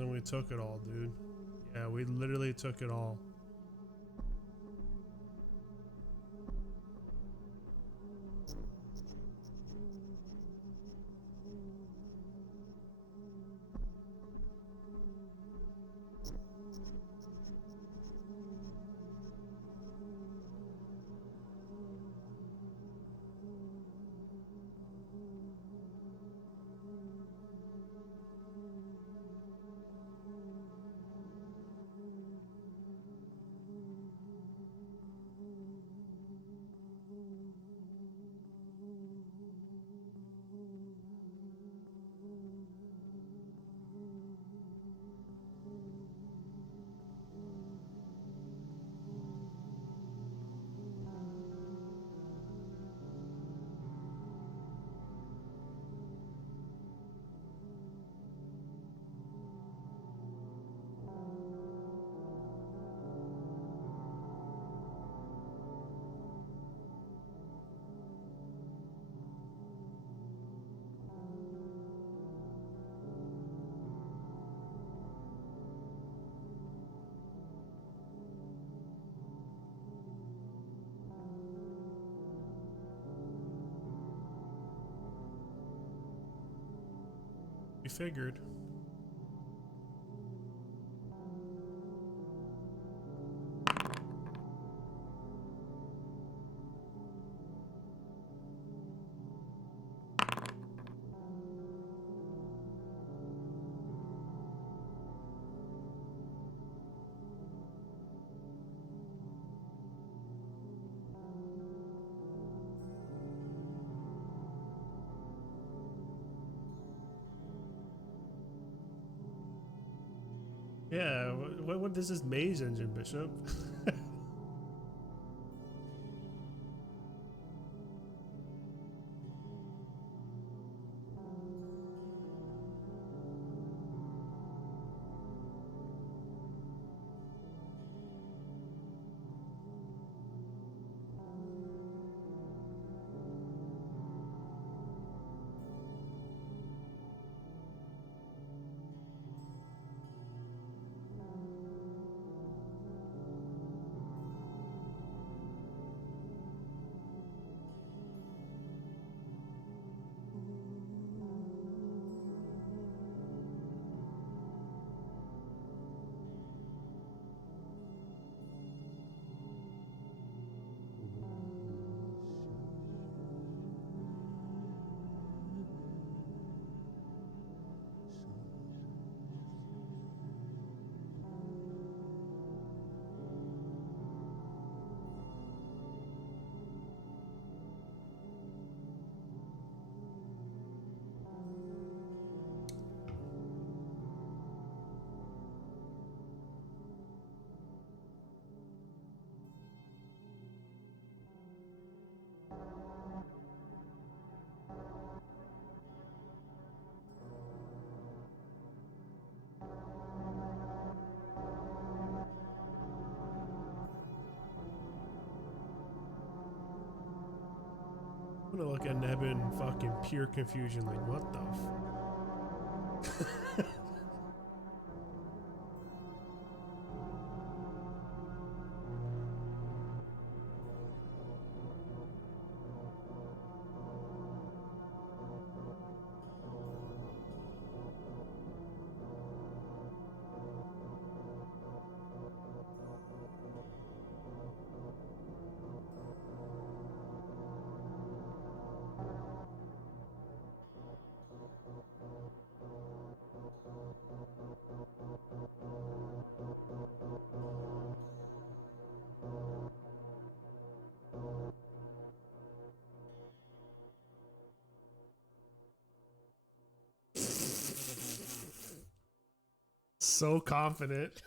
and we took it all, dude. Yeah, we literally took it all. We figured. Yeah, what is this maze engine, Bishop? I'm gonna look at Neb in fucking pure confusion, like, what the f? So confident.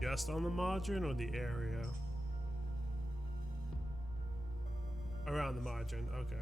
Just on the margin or the area? Around the margin, okay.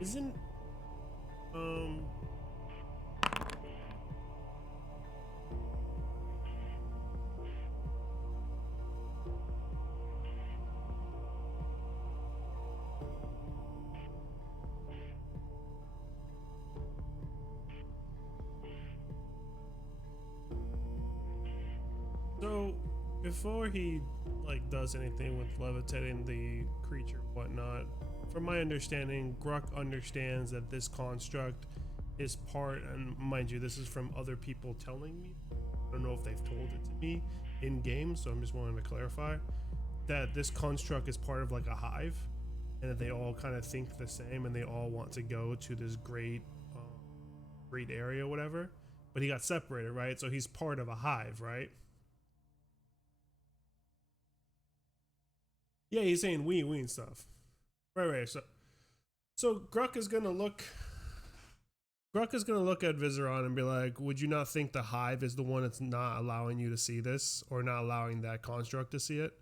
Isn't um so before he like does anything with levitating the creature and whatnot, from my understanding, Gruck understands that this construct is part, and mind you, this is from other people telling me. I don't know if they've told it to me in game, so I'm just wanting to clarify that this construct is part of like a hive, and that they all kind of think the same, and they all want to go to this great area, whatever. But he got separated, right? So he's part of a hive, right? Yeah, he's saying we and stuff. Right. So Gruck is gonna look at Viseron and be like, "Would you not think the hive is the one that's not allowing you to see this, or not allowing that construct to see it?"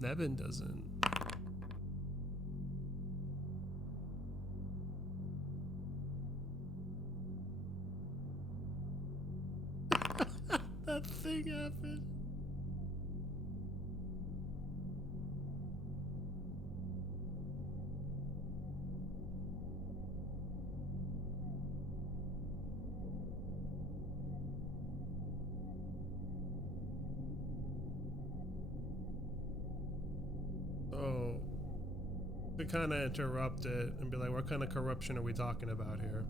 Nevin doesn't. That thing happened. to kind of interrupt it and be like, what kind of corruption are we talking about here?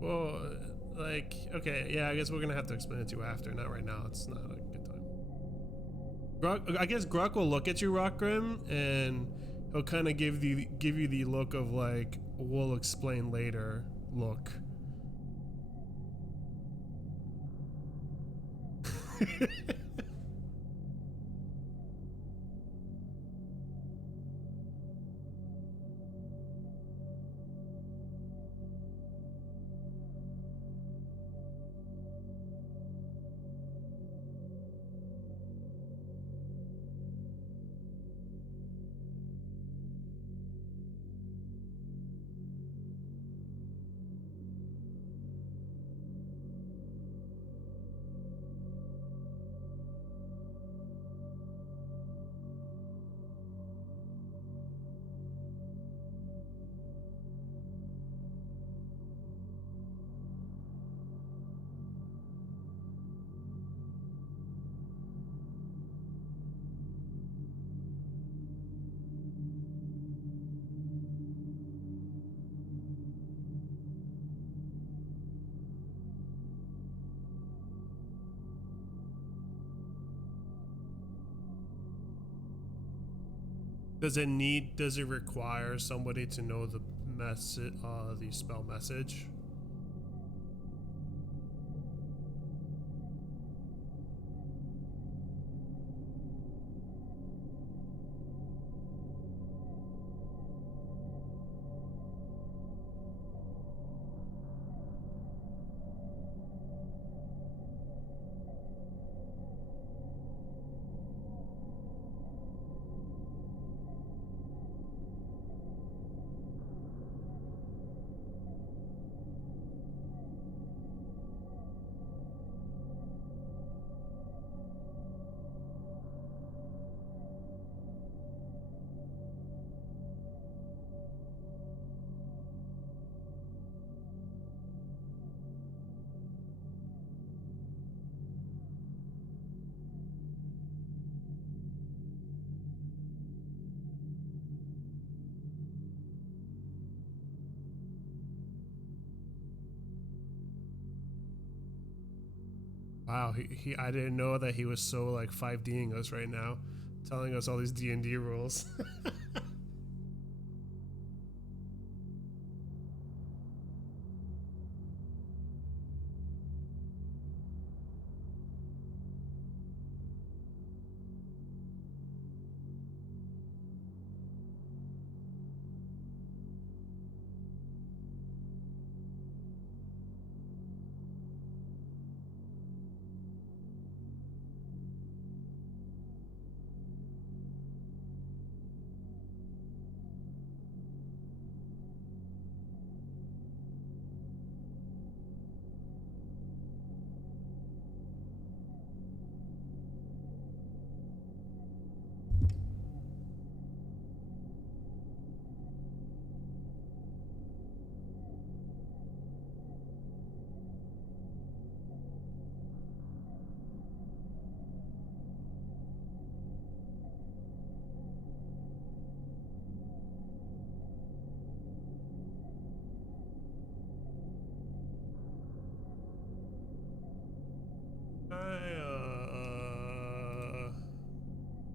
Well, like, okay, yeah, I guess we're gonna have to explain it to you after, not right now. It's not a good time. Gruck, I guess Gruck will look at you, Rockgrim, and he'll kind of give you the look of like, we'll explain later look. Does it require somebody to know the message, the spell message? Wow, I didn't know that he was so like 5Ding us right now, telling us all these D&D rules.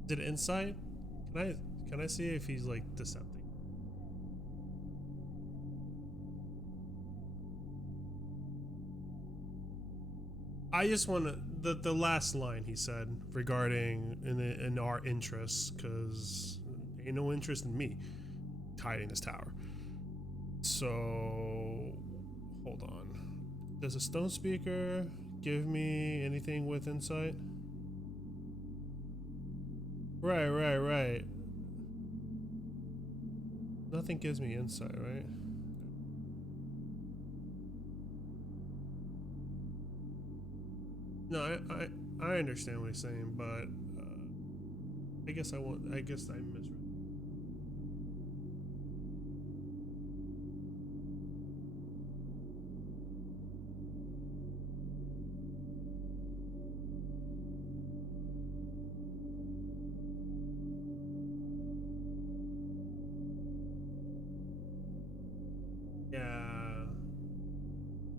Is it insight? Can I see if he's like deceptive? I just want to the last line he said regarding in our interests, because ain't no interest in me hiding this tower. So hold on. Does a stone speaker give me anything with insight? Right. Nothing gives me insight, right? No, I understand what he's saying, but I guess I guess I misread. Yeah,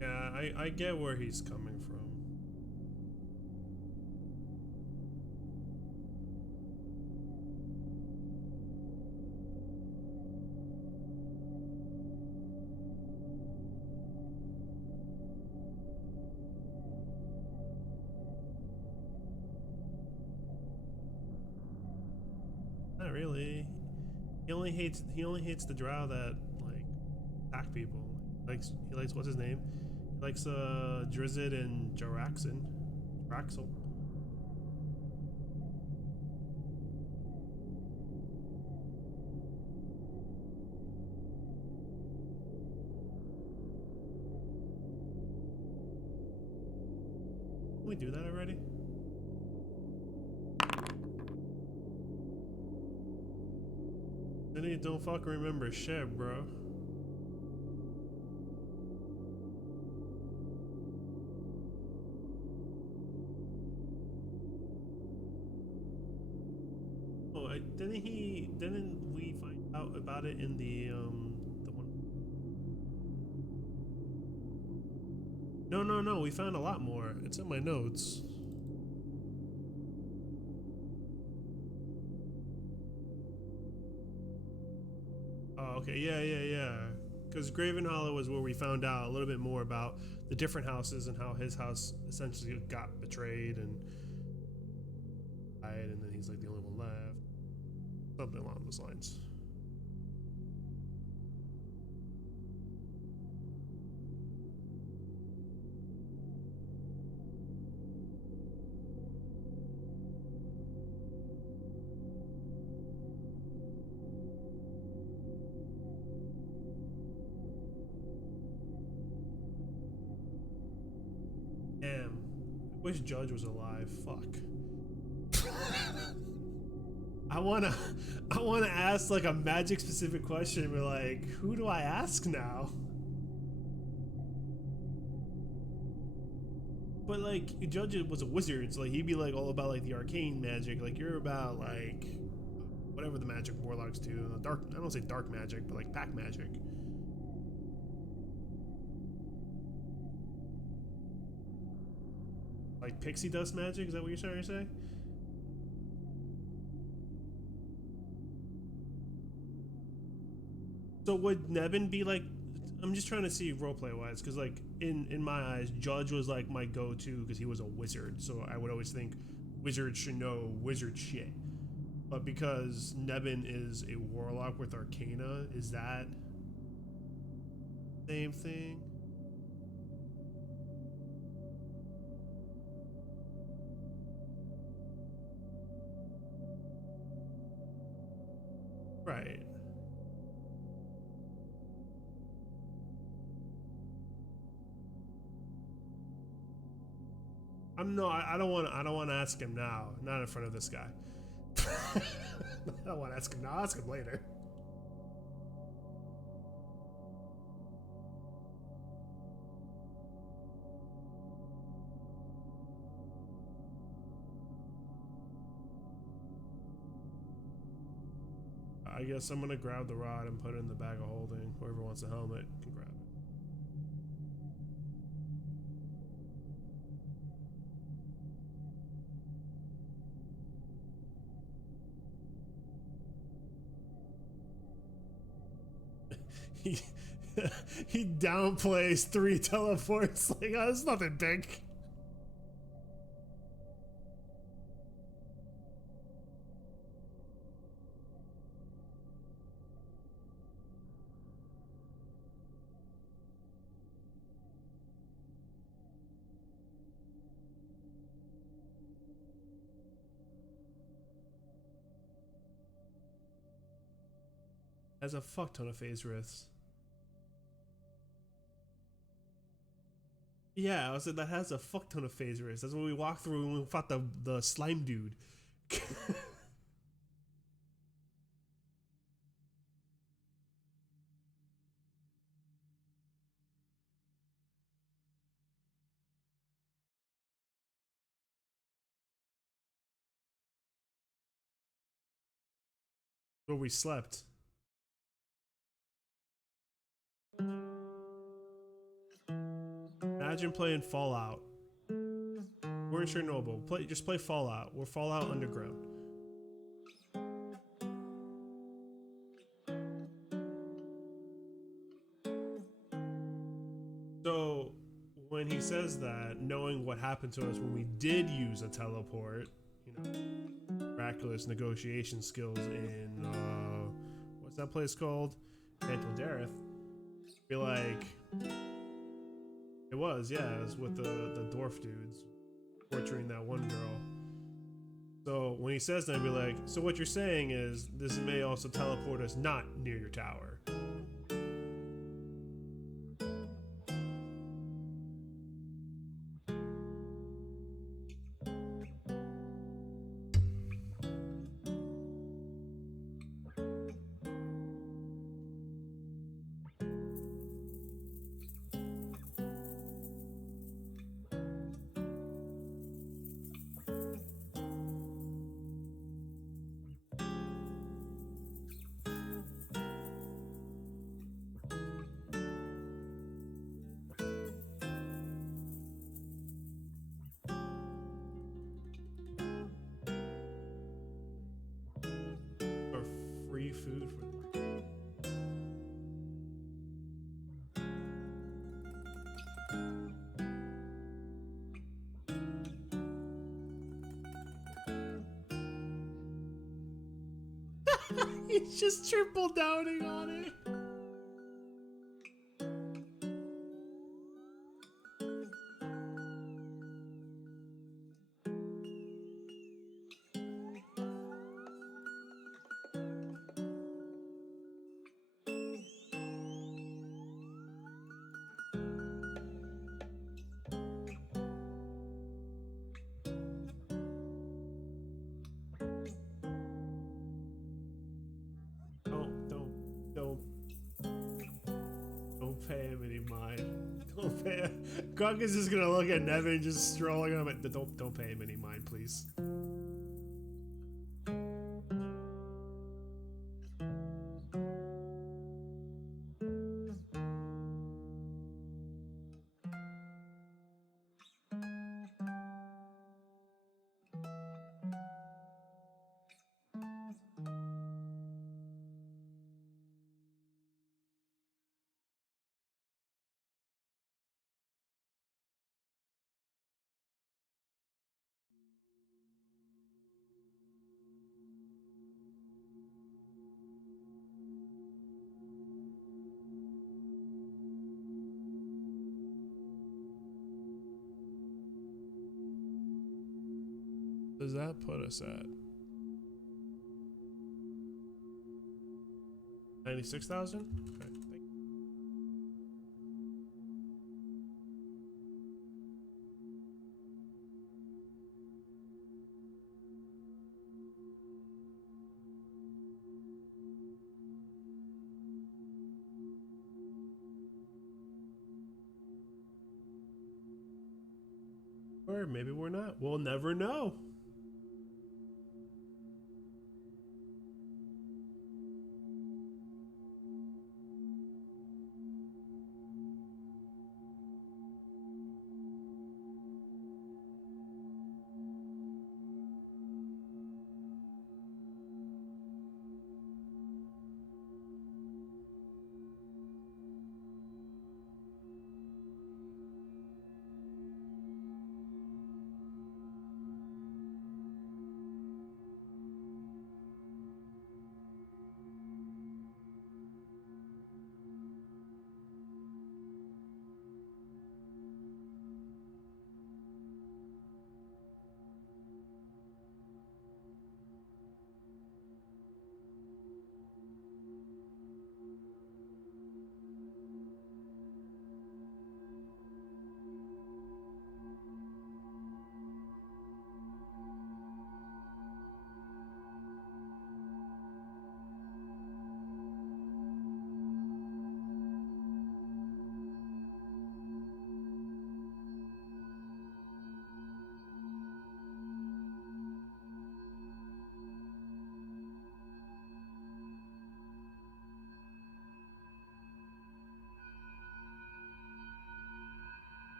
yeah, I get where he's coming from. Not really. He only hates the drow that like attack people. He likes what's his name? He likes Drizzt and Jaraxel. Can we do that already? Then you don't fucking remember shit, bro. Oh, didn't we find out about it in the one? No, we found a lot more. It's in my notes. Oh, okay, yeah. Because Graven Hollow was where we found out a little bit more about the different houses and how his house essentially got betrayed and died, and then he's like the only one left. Something along those lines. Damn. I wish Judge was alive. Fuck. I wanna ask like a magic specific question, but like, who do I ask now? But like, Judge was a wizard, so like he'd be like all about like the arcane magic. Like you're about like whatever the magic warlocks do. Dark. I don't say dark magic, but like pack magic. Like pixie dust magic. Is that what you're trying to say? So would Nebin be like? I'm just trying to see roleplay wise, because like in my eyes, Judge was like my go-to because he was a wizard. So I would always think wizards should know wizard shit. But because Nebin is a warlock with Arcana, is that same thing? Right. I don't want. I don't want to ask him now. Not in front of this guy. I don't want to ask him now. I'll ask him later. I guess I'm gonna grab the rod and put it in the bag of holding. Whoever wants a helmet can grab it. he, he downplays 3 teleports. Like, oh, it's nothing big. Has a fuck ton of phase rifts. Yeah, I said that has a fuck ton of phase rifts. That's what we walked through when we fought the slime dude. Where we slept. Imagine playing Fallout. We're in Chernobyl. Just play Fallout. We're Fallout Underground. So when he says that, knowing what happened to us when we did use a teleport, you know, miraculous negotiation skills in what's that place called? Mantle Dareth. Be like, it was with the dwarf dudes torturing that one girl. So when he says that, I'd be like, so what you're saying is this may also teleport us not near your tower. Or free food for he's just triple downing on it. Don't pay him any mind. Don't pay him. Grunk is just gonna look at Nevin just strolling on it. Don't pay him any mind, please. Does that put us at 96,000? Okay. Or maybe we're not. We'll never know.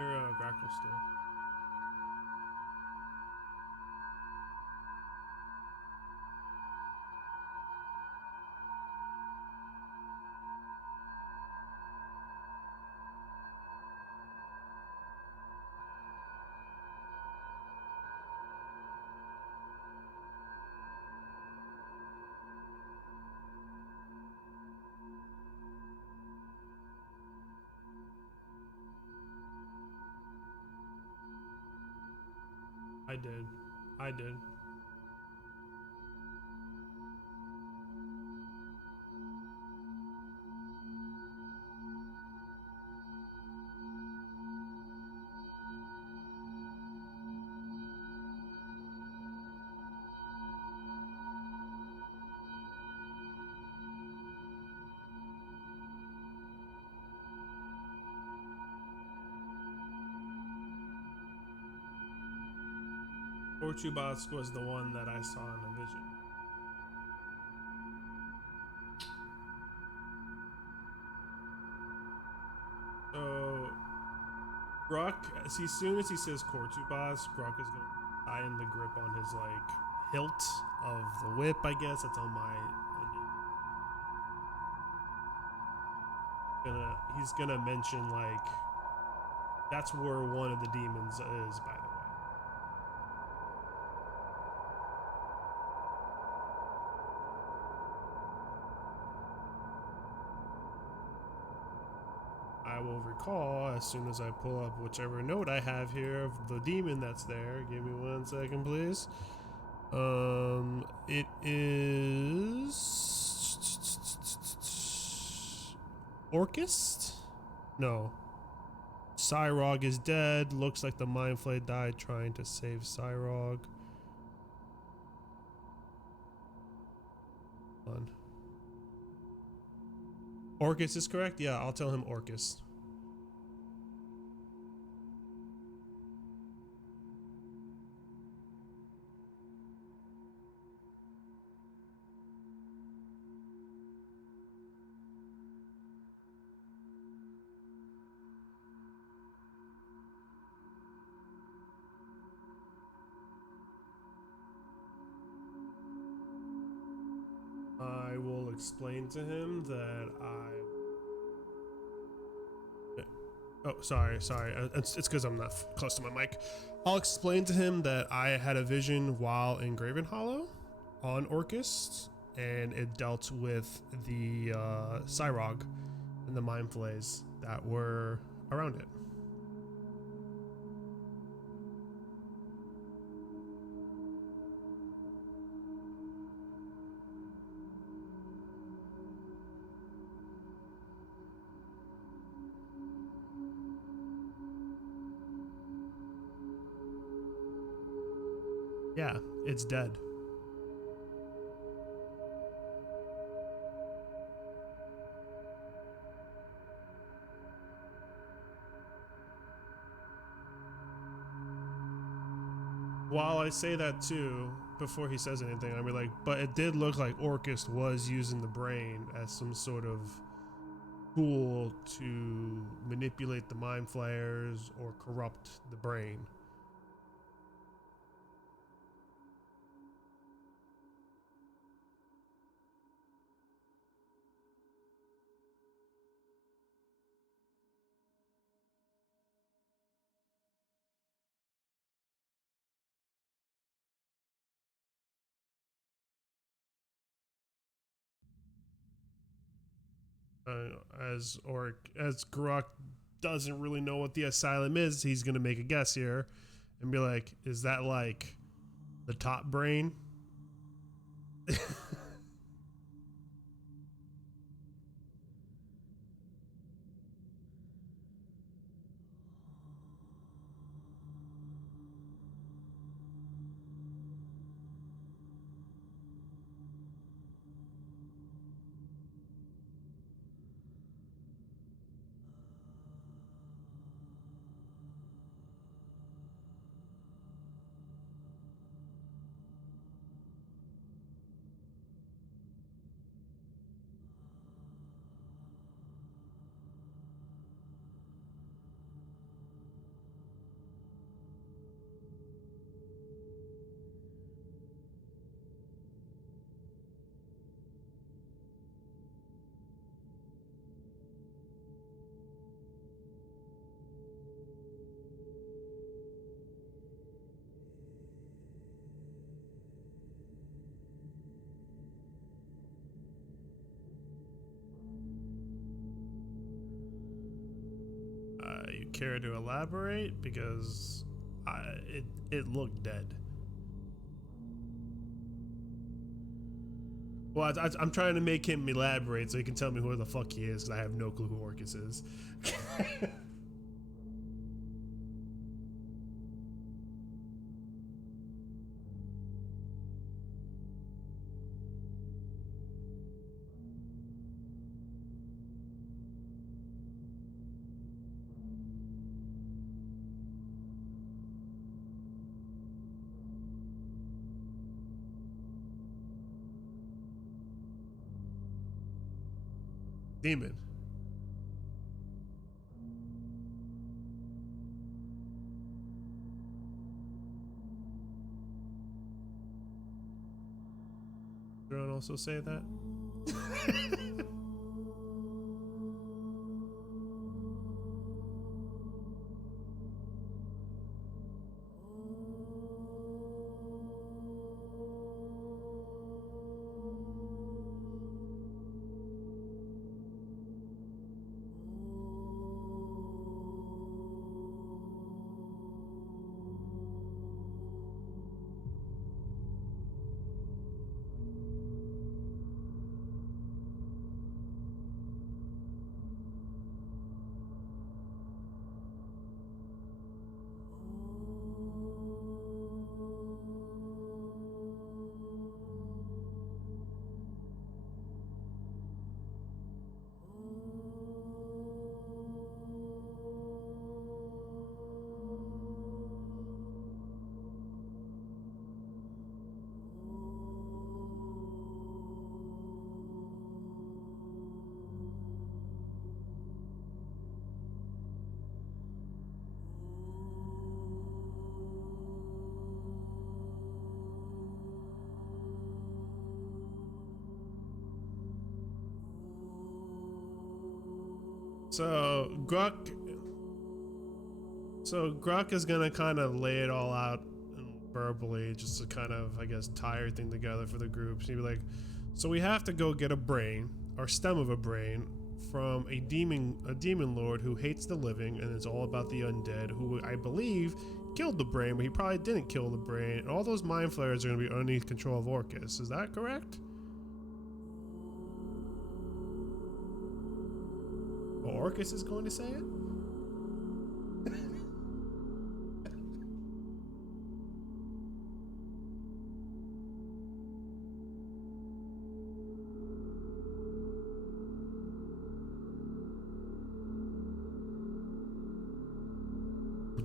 Or Grackle still. I did. I did. Orchubas was the one that I saw in the vision. So Gruck, as soon as he says Kortubas, Gruck is gonna tighten the grip on his like hilt of the whip. I guess that's on my. He's gonna mention like that's where one of the demons is, by the way. I will recall as soon as I pull up whichever note I have here of the demon that's there. Give me 1 second, please. It is Orchist? No. Cyrog is dead. Looks like the Mind Flayer died trying to save Cyrog. On. Orchis is correct? Yeah, I'll tell him Orchis. I will explain to him that oh, sorry. It's because I'm not close to my mic. I'll explain to him that I had a vision while in Graven Hollow on Orchis, and it dealt with the Cyrog and the Mind Flays that were around it. Yeah, it's dead. While I say that too, before he says anything, I'll be like, but it did look like Orchis was using the brain as some sort of tool to manipulate the Mind Flayers or corrupt the brain. As Grok doesn't really know what the asylum is, he's gonna make a guess here and be like, "Is that like the top brain?" You care to elaborate? Because it looked dead. Well, I'm trying to make him elaborate so he can tell me who the fuck he is, because I have no clue who Orcus is. Demon. Did anyone also say that? So Gruck is gonna kind of lay it all out verbally, just to kind of, I guess, tie everything together for the group. So he'd be like, so we have to go get a brain, or stem of a brain, from a demon lord who hates the living and is all about the undead, who I believe killed the brain, but he probably didn't kill the brain. And all those mind flayers are gonna be underneath control of Orcus. Is that correct? Well, Orcus is going to say it?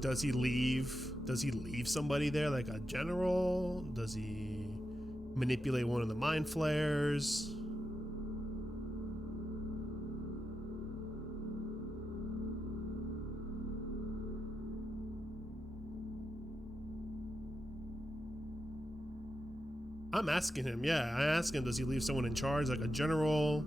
Does he leave somebody there, like a general? Does he manipulate one of the mind flayers? I'm asking him, yeah. I ask him, does he leave someone in charge, like a general?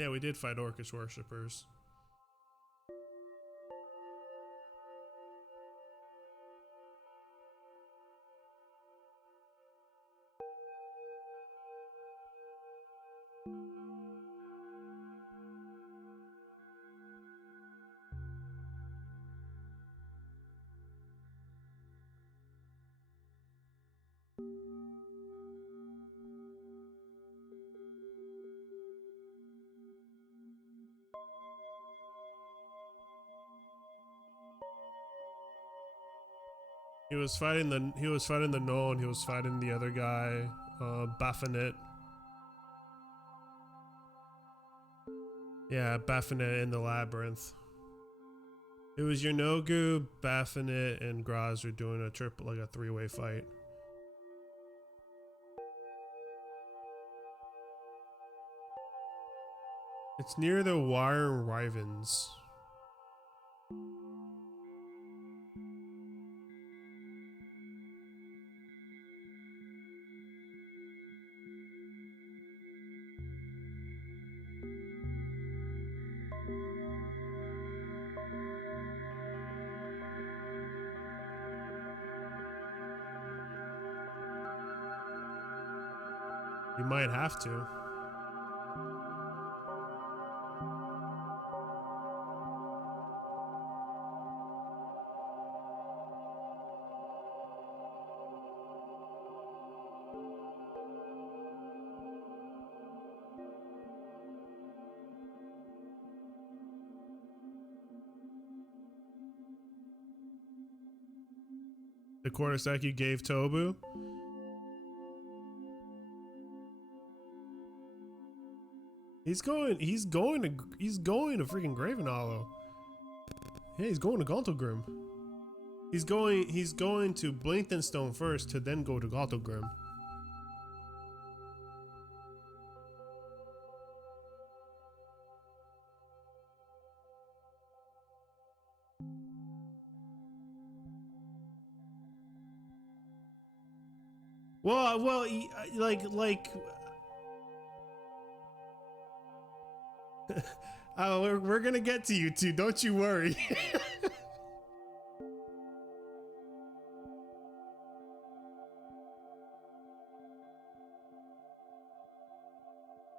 Yeah, we did fight Orcus worshippers. He was fighting the Null, and he was fighting the other guy, Baphomet. Yeah, Baphomet in the labyrinth. It was Yernogu, Baphomet, and Graz were doing a triple, like a three-way fight. It's near the Wire Rivens. You might have to. The quarterstaff you gave Tobu? He's going to freaking Graven Hollow. Yeah, he's going to Galtogrim. He's going to Blingtonstone first to then go to Galtogrim. Well, like oh, we're gonna get to you two, don't you worry.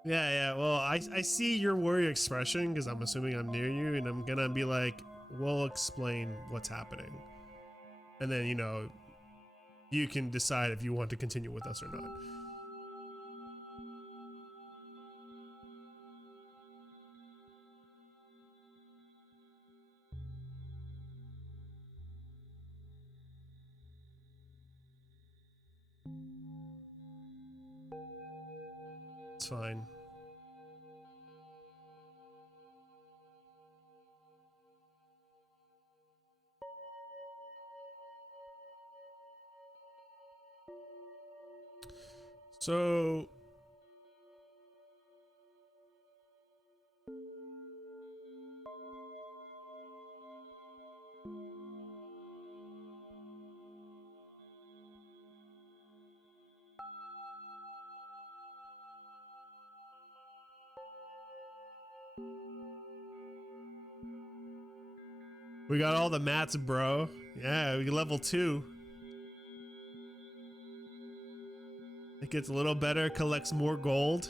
Yeah, well, I see your worry expression because I'm assuming I'm near you, and I'm gonna be like, we'll explain what's happening. And then, you know, you can decide if you want to continue with us or not. It's fine. So we got all the mats, bro. Yeah, we level 2. It gets a little better, collects more gold.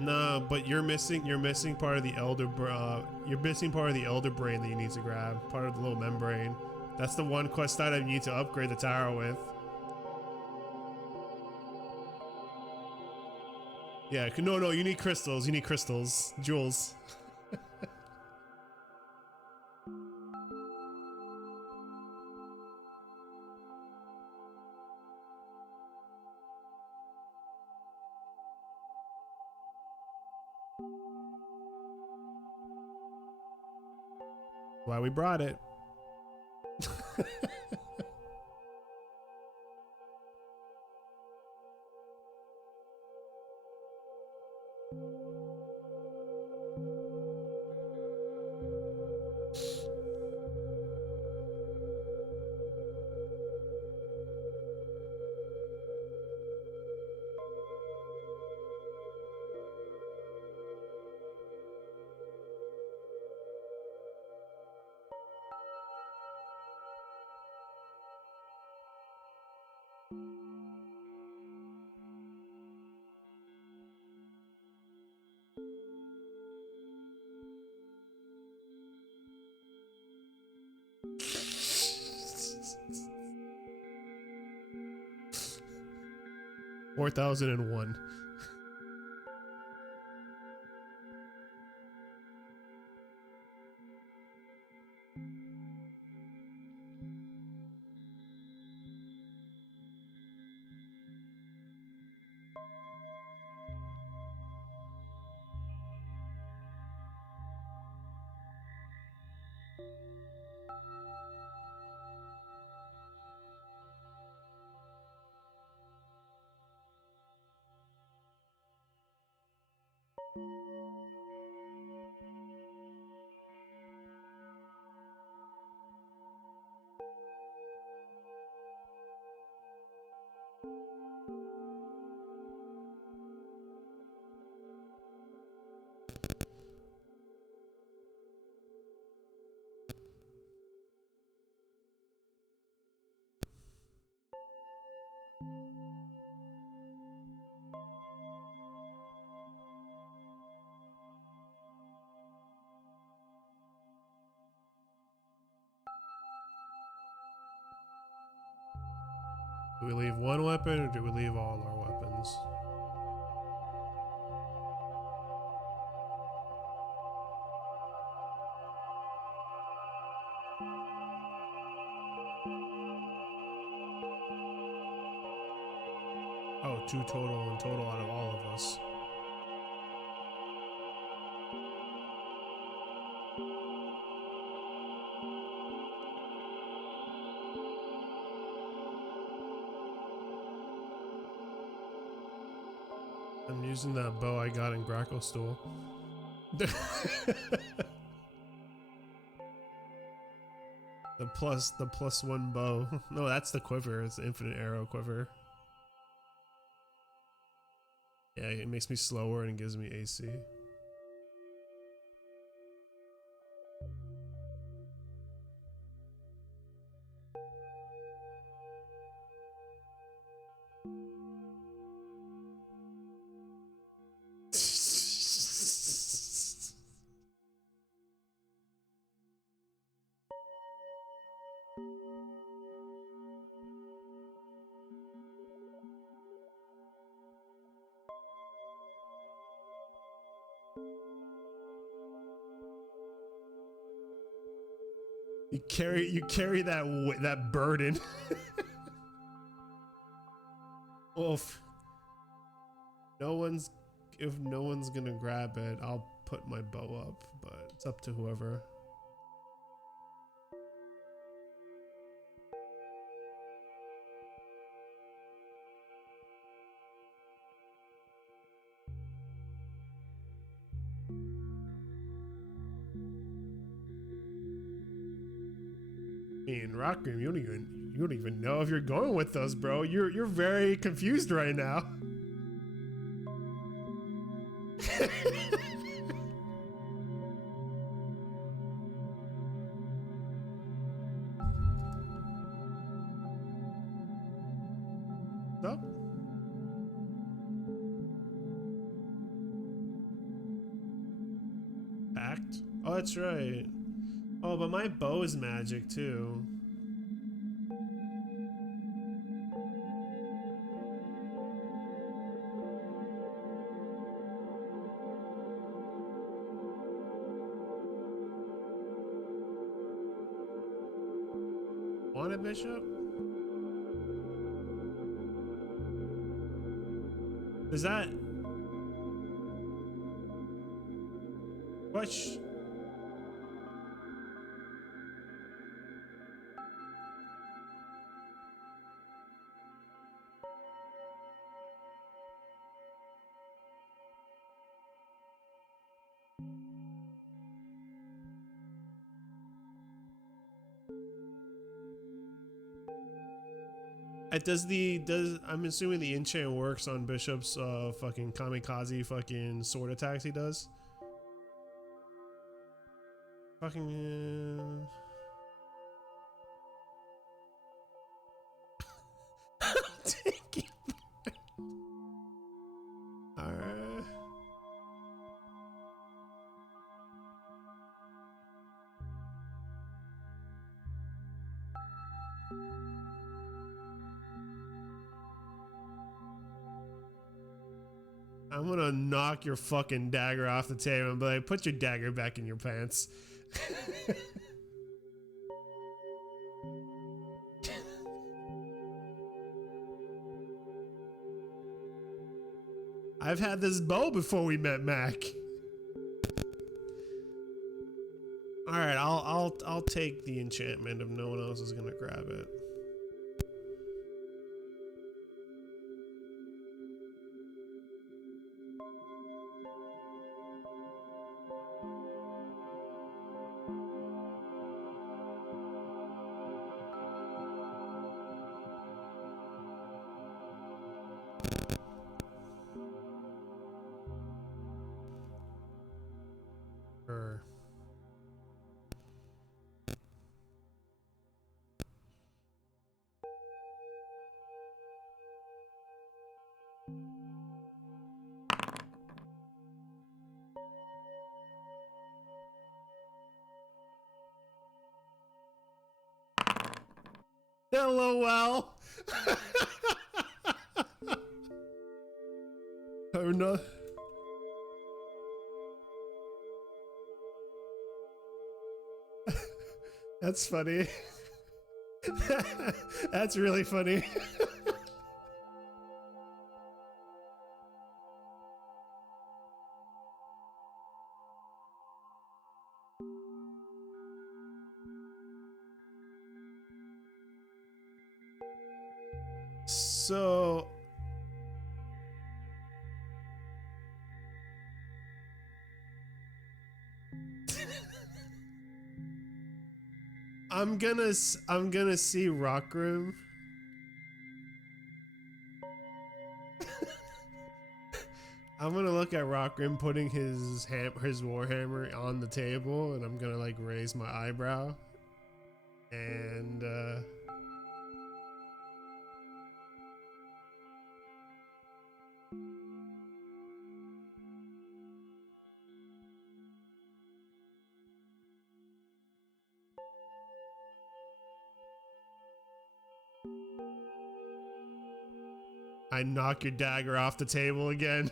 No, but you're missing part of the you're missing part of the elder brain that you need to grab, part of the little membrane. That's the one quest item you need to upgrade the tower with. Yeah, no, you need crystals. You need crystals. Jewels. Why we brought it. $4,001. Do we leave one weapon or do we leave all our weapons? Oh, 2 total in total out of all of us. I'm using that bow I got in Grackle Stool. the +1 bow. No, that's the quiver. It's the infinite arrow quiver. Yeah, it makes me slower and gives me AC. You carry that burden. Well, if no one's gonna grab it, I'll put my bow up, but it's up to whoever. In Rockroom, you don't even know if you're going with us, bro. You're very confused right now. What's up? Act? Oh, that's right. Oh, but my bow is magic too. Want it, Bishop? Is that... What? I'm assuming the enchant works on Bishop's fucking kamikaze fucking sword attacks he does. Fucking take it. Alright. I'm gonna knock your fucking dagger off the table and be like, put your dagger back in your pants. I've had this bow before we met Mac. Alright, I'll take the enchantment if no one else is gonna grab it. LOL. Or no. That's funny. That's really funny. So I'm gonna see Rockrim. I'm gonna look at Rockrim putting his warhammer on the table, and I'm gonna like raise my eyebrow, and I knock your dagger off the table again.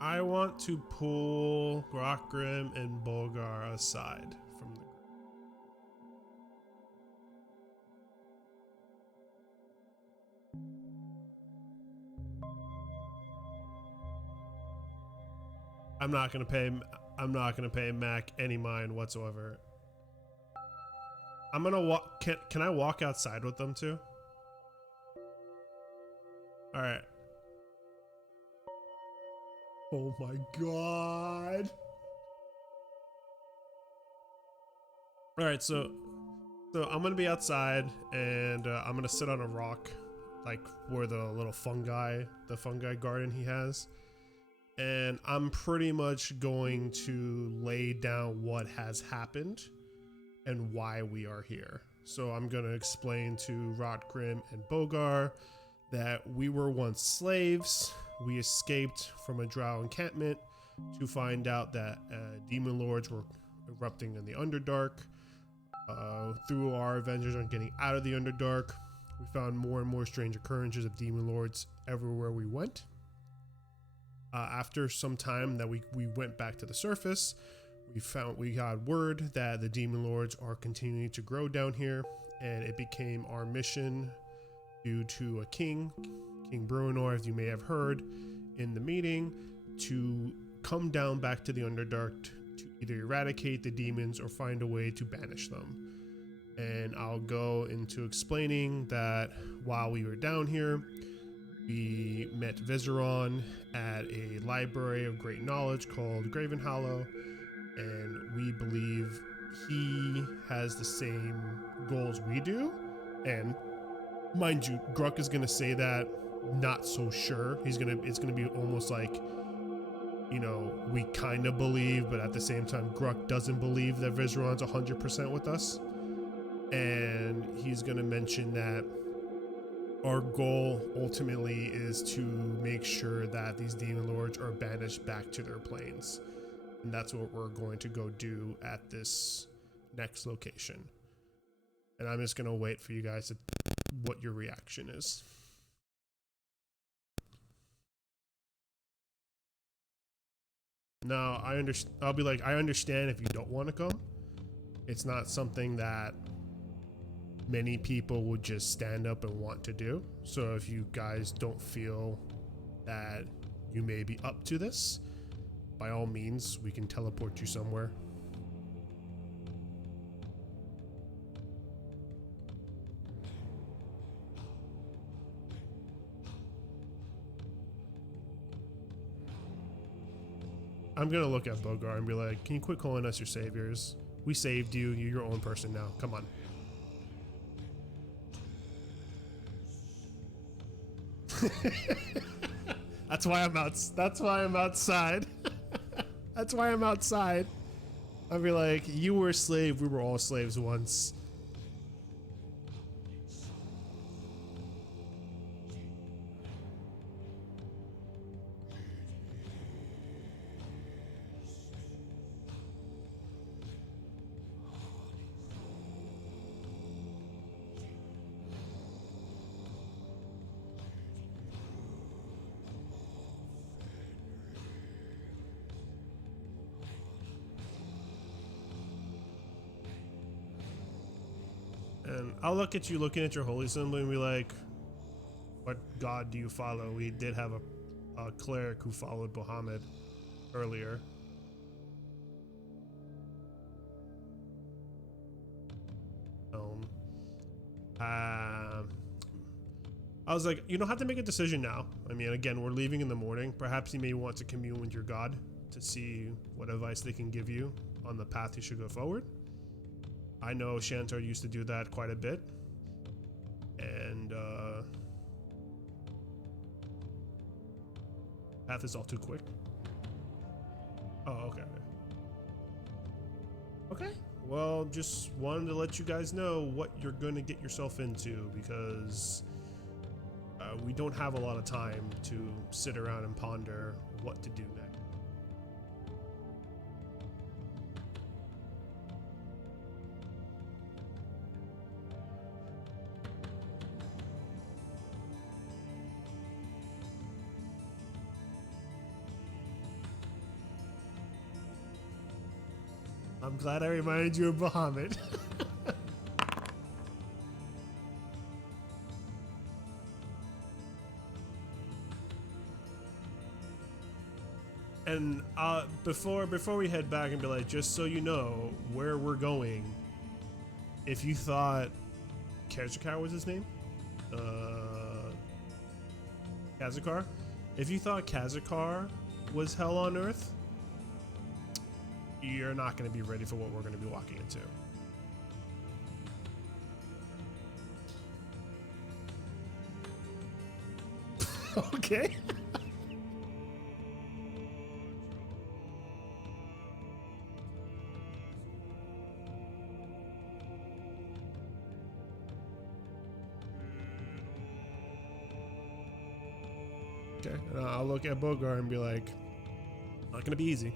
I want to pull Rockrim and Bolgar aside from the group. I'm not gonna pay Mac any mind whatsoever. I'm gonna walk. Can I walk outside with them too? All right. Oh my god. All right, so I'm gonna be outside, and I'm gonna sit on a rock, like where the little fungi garden he has, and I'm pretty much going to lay down what has happened and why we are here. So I'm gonna explain to Rodgrim and Bogar that we were once slaves. We escaped from a drow encampment to find out that demon lords were erupting in the Underdark. Through our adventures on getting out of the Underdark, we found more and more strange occurrences of demon lords everywhere we went. After some time that we went back to the surface, we got word that the demon lords are continuing to grow down here, and it became our mission due to a King Bruenor, as you may have heard in the meeting, to come down back to the Underdark to either eradicate the demons or find a way to banish them. And I'll go into explaining that while we were down here, we met Vizeron at a library of great knowledge called Graven Hollow, and we believe he has the same goals we do. And mind you, Gruck is gonna say that not so sure. It's gonna be almost like, you know, we kind of believe, but at the same time, Gruck doesn't believe that Vizeron's 100% with us. And he's gonna mention that our goal ultimately is to make sure that these demon lords are banished back to their planes. And that's what we're going to go do at this next location. And I'm just gonna wait for you guys to what your reaction is. Now, I'll be like, I understand if you don't want to come. It's not something that many people would just stand up and want to do. So if you guys don't feel that you may be up to this, by all means, we can teleport you somewhere. I'm gonna look at Bogar and be like, can you quit calling us your saviors? We saved you. You're your own person now. Come on. That's why I'm out. That's why I'm outside. That's why I'm outside. I'll be like, you were a slave. We were all slaves once. And I'll look at you looking at your holy symbol and be like, what god do you follow? We did have a cleric who followed Muhammad earlier. I was like, you don't have to make a decision now. I mean, again, we're leaving in the morning. Perhaps you may want to commune with your god to see what advice they can give you on the path you should go forward. I know Shantar used to do that quite a bit. And path is all too quick. Oh, okay. Okay. Well, just wanted to let you guys know what you're gonna get yourself into, because we don't have a lot of time to sit around and ponder what to do next. I'm glad I reminded you of Muhammad. And before we head back and be like, just so you know where we're going, if you thought Kazakar was his name, Kazakar, if you thought Kazakar was hell on earth, you're not going to be ready for what we're going to be walking into. Okay. Okay, I'll look at Bogar and be like, not gonna be easy.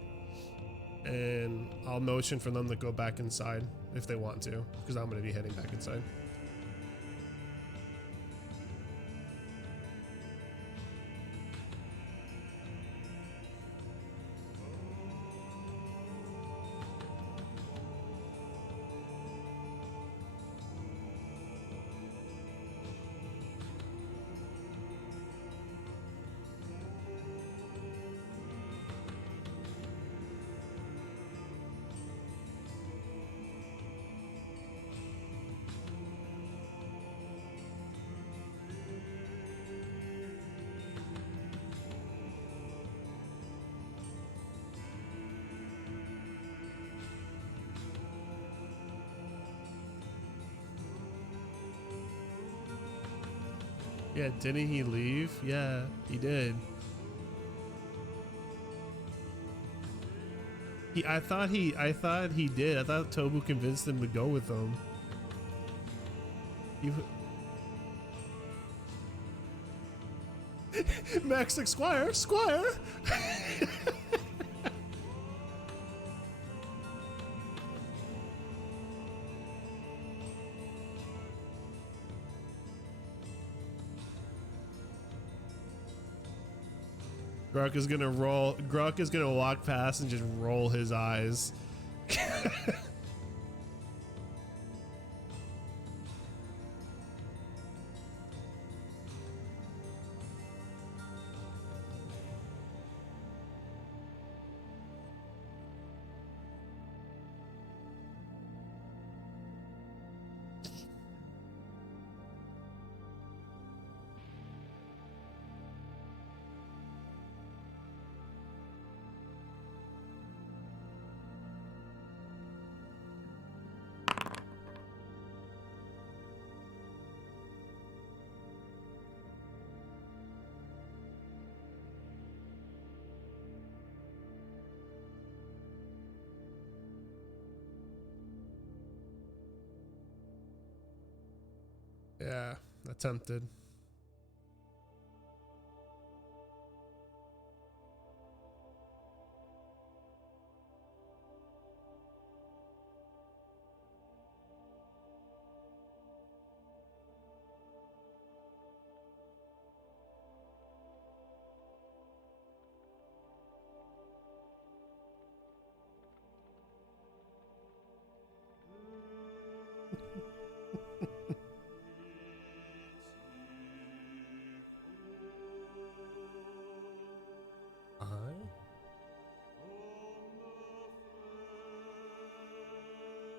And I'll motion for them to go back inside if they want to, because I'm gonna be heading back inside. Yeah, didn't he leave? Yeah, he did. I thought he did. I thought Tobu convinced him to go with him. Max like, Squire. Grok is gonna walk past and just roll his eyes. Yeah, attempted.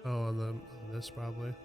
Oh, on this probably.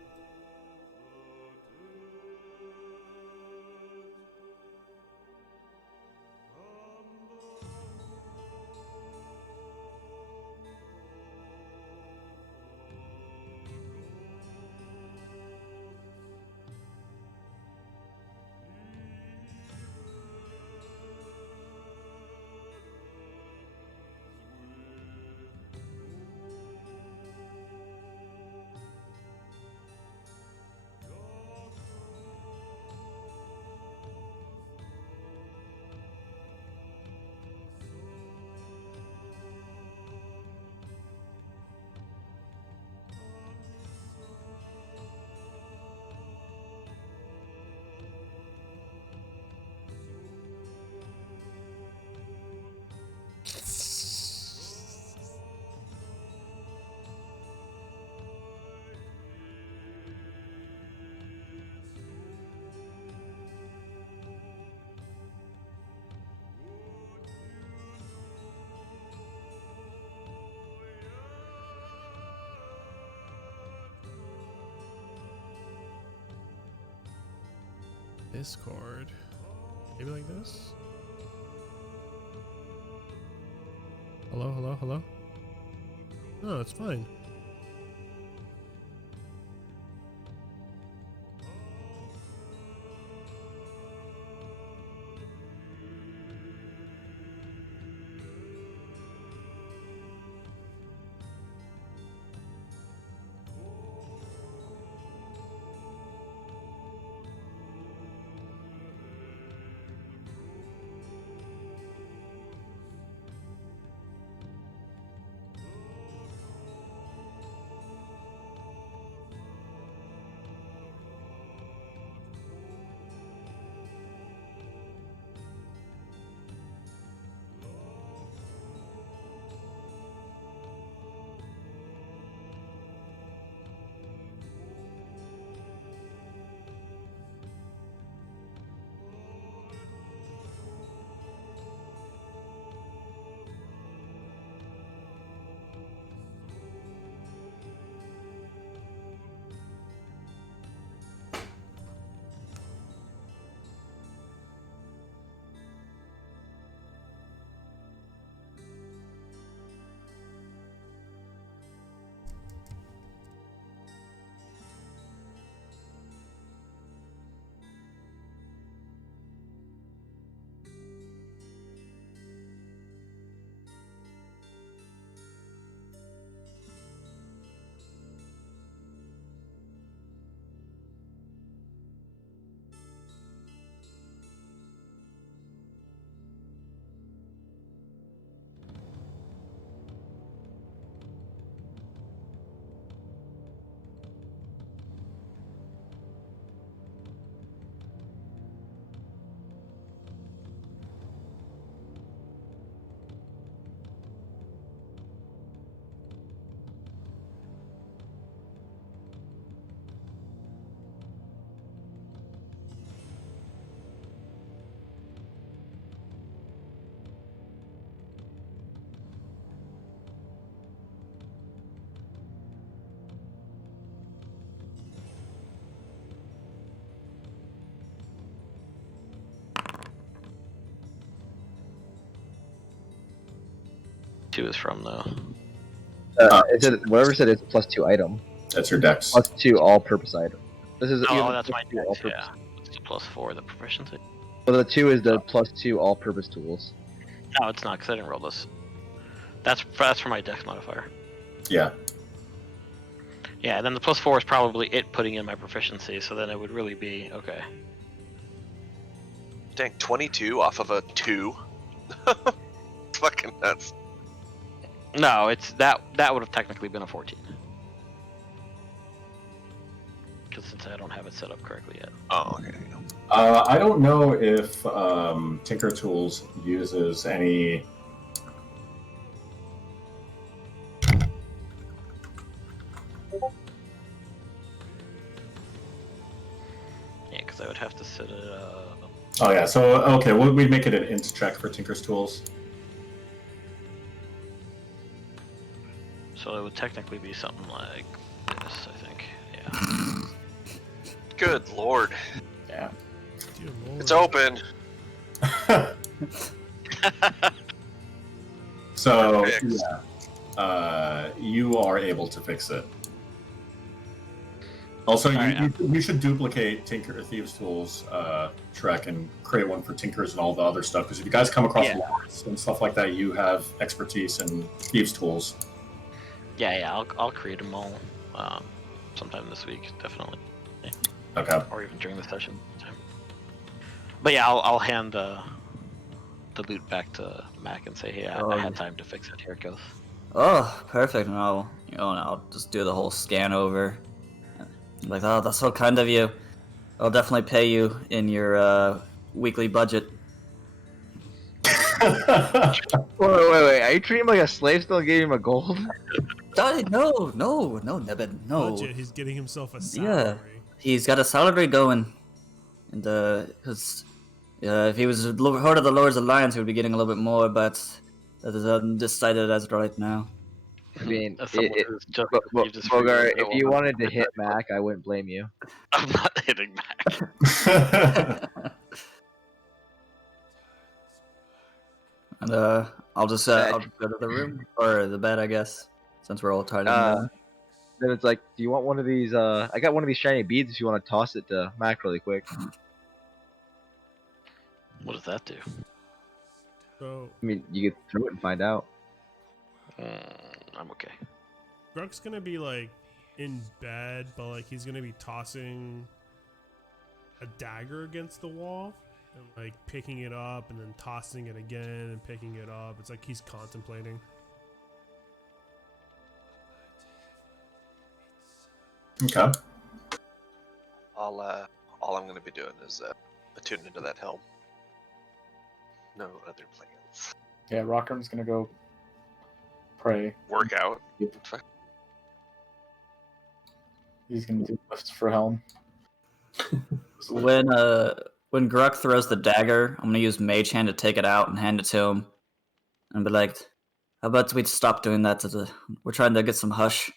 Discord. Maybe like this? Hello, hello, hello? No, it's fine. Is from though. It said whatever said it's +2 item. That's your dex. +2 all-purpose item. This is That's my dex. Yeah, it's +4 the proficiency. Well, the 2 is the +2 all-purpose tools. No, it's not because I didn't roll this. That's for my dex modifier. Yeah. Yeah, then the +4 is probably it putting in my proficiency, so then it would really be okay. Dang, 22 off of a 2. Fucking nuts. No, it's that would have technically been a 14. Because since I don't have it set up correctly yet. Oh, okay. I don't know if Tinker Tools uses any. Yeah, because I would have to set it up. Oh yeah, so okay, we'd make it an int check for Tinker's Tools. So it would technically be something like this, I think. Yeah. Good lord. Yeah. Dear Lord. It's open. So Fixed. yeah, you are able to fix it. Also, you should duplicate Tinker Thieves Tools Trek and create one for Tinkers and all the other stuff. Because if you guys come across laws and stuff like that, you have expertise in Thieves Tools. Yeah, I'll create them all sometime this week, definitely. Okay. Or even during the session. But yeah, I'll hand the loot back to Mac and say, hey, I had time to fix it. Here it goes. Oh, perfect. No, I'll just do the whole scan over. Like, oh, that's so kind of you. I'll definitely pay you in your weekly budget. Wait. Are you treating him like a slave? Still gave him a gold? No, Nebed, no. Budget, he's getting himself a salary. Yeah, he's got a salary going, and because if he was Horde of the Lord's Alliance, he would be getting a little bit more, but that is undecided as of right now. I mean, As someone who's just, you just Bogart, figured if out you what wanted to I'm- hit Mac, I wouldn't blame you. I'm not hitting Mac. And I'll just go to the room or the bed, I guess, since we're all tied in. Then it's like, do you want one of these? I got one of these shiny beads. If you want to toss it to Mac really quick. What does that do? So I mean, you could throw it and find out. I'm okay. Gruck's gonna be like in bed, but like he's gonna be tossing a dagger against the wall and like picking it up and then tossing it again and picking it up. It's like he's contemplating. Okay. All I'm gonna be doing is attune into that helm. No other plans. Yeah, Rockham's gonna go pray. Work out. He's gonna do lifts for Helm. When Gruck throws the dagger, I'm gonna use Mage Hand to take it out and hand it to him, and be like, "How about we stop doing that? We're trying to get some hush."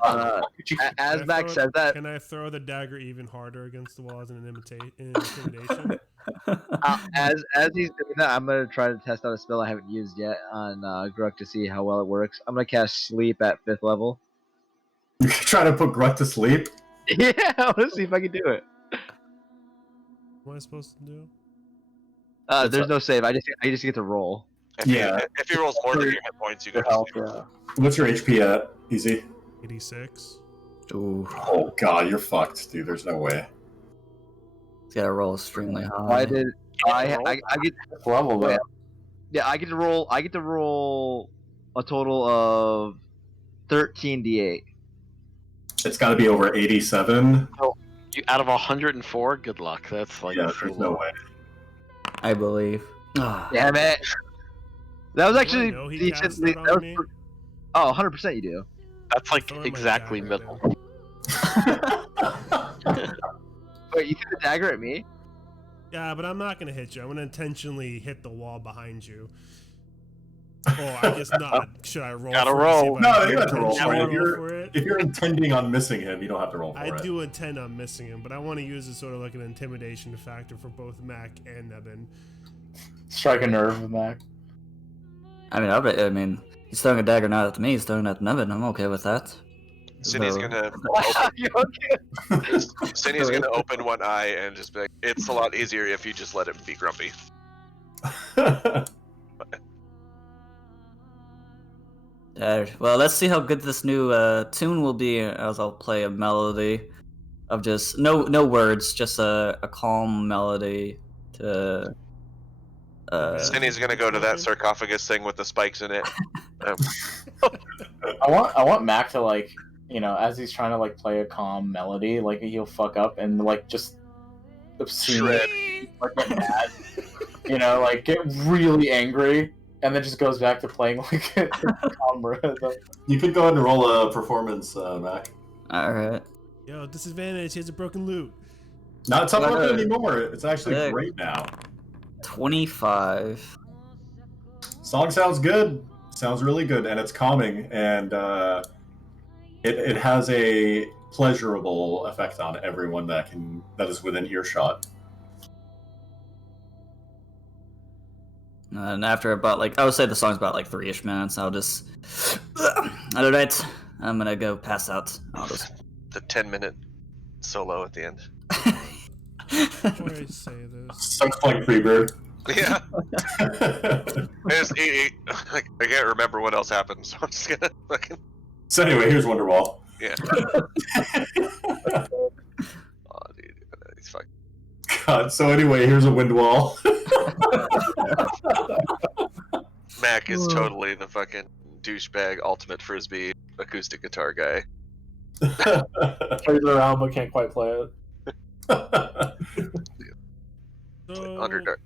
As Can I Mac throw- says that, Can I throw the dagger even harder against the walls in an intimidation? as he's doing that, I'm gonna try to test out a spell I haven't used yet on Gruck to see how well it works. I'm gonna cast Sleep at 5th level. You're trying to put Gruck to sleep? Yeah, I want to see if I can do it. What am I supposed to do? There's no save. I just get to roll. If Yeah. If he rolls more than your hit points, you go to Help, sleep. yeah. What's your HP at? Easy. 86. Ooh, Oh god, you're fucked, dude. There's no way. he's gotta roll extremely high. Why did I get? Fifth level though. Yeah, I get to roll. I get to roll a total of 13d8. It's got to be over 87. You out of 104, good luck. That's like Yeah, so there's no low. way. I believe. Ah, Damn it! That was Do I actually know he cast decently. that on That was, me? oh, 100% you do. That's like Throwing my exactly dagger middle. down. Wait, you threw the dagger at me? Yeah, but I'm not gonna hit you. I'm gonna intentionally hit the wall behind you. Oh, I guess not. Should I roll? Gotta for it? roll. See if I No, can you have to roll intentionally for it. roll for it? If you're intending on missing him, you don't have to roll for I it. do intend on missing him, but I want to use it sort of like an intimidation factor for both Mac and Nevin. Strike a nerve with Mac. I mean, he's throwing a dagger not at me. He's throwing it at Nevin. I'm okay with that. Cindy's So- gonna You okay? Cindy's gonna open one eye and just be like, "It's a lot easier if you just let him be grumpy." Well, let's see how good this new tune will be as I'll play a melody of just no words, just a calm melody to. Cindy's gonna go to that sarcophagus thing with the spikes in it. I want Mac to like, as he's trying to like play a calm melody, like he'll fuck up and like just obscenely like get mad, like get really angry, and then just goes back to playing like a calm rhythm. You could go ahead and roll a performance, Mac. All right. Yo, disadvantage. He has a broken loot. No, it's not broken anymore. It's actually great now. 25. Song sounds good. Sounds really good, and it's calming, and it has a pleasurable effect on everyone that is within earshot. And after about I would say the song's about 3-ish minutes. I'll just. All right, I'm gonna go pass out. I'll just. The 10-minute solo at the end. Before I say this, Starts playing Freebird. Yeah. I can't remember what else happened, so I'm just gonna fucking. So anyway, here's Wonderwall. Yeah. Oh, dude, he's fucking. God. So anyway, here's a wind wall. Mac is totally the fucking douchebag ultimate frisbee acoustic guitar guy. Plays it around but can't quite play it. so Underdark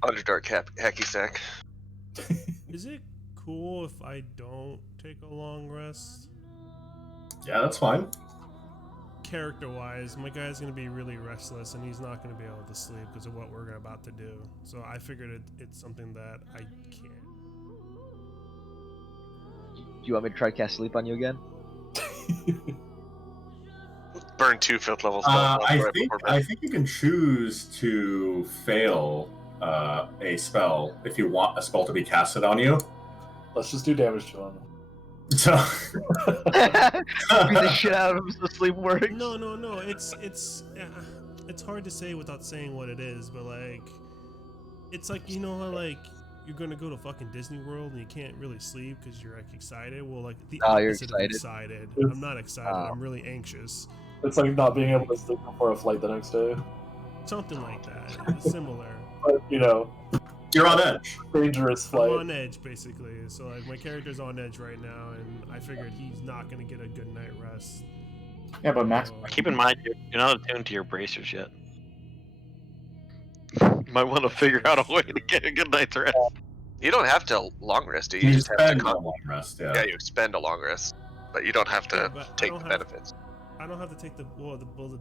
hacky sack. is it cool if I don't take a long rest? Yeah, that's fine. Character-wise, my guy's gonna be really restless, and he's not gonna be able to sleep because of what we're about to do. So I figured it's something that I can't. Do you want me to try to cast sleep on you again? Burn 2 5th level spells. I think you can choose to fail a spell if you want a spell to be casted on you. Let's just do damage to him. So Beat the shit out of him so sleep works. No. It's hard to say without saying what it is, but it's like how you're gonna go to fucking Disney World and you can't really sleep because you're excited. Well, the opposite you're of excited. I'm not excited. I'm really anxious. It's like not being able to sleep before a flight the next day. Something like that. Similar. But you're on edge. Dangerous flight. I'm on edge basically. So my character's on edge right now, and I figured he's not gonna get a good night rest. Yeah, but Max. Keep in mind, you're not attuned to your bracers yet. You might want to figure out a way to get a good night's rest. You don't have to long rest, do you? You just have spend to a long rest, yeah. Yeah, you spend a long rest, but you don't have to take the benefits. I don't have to take the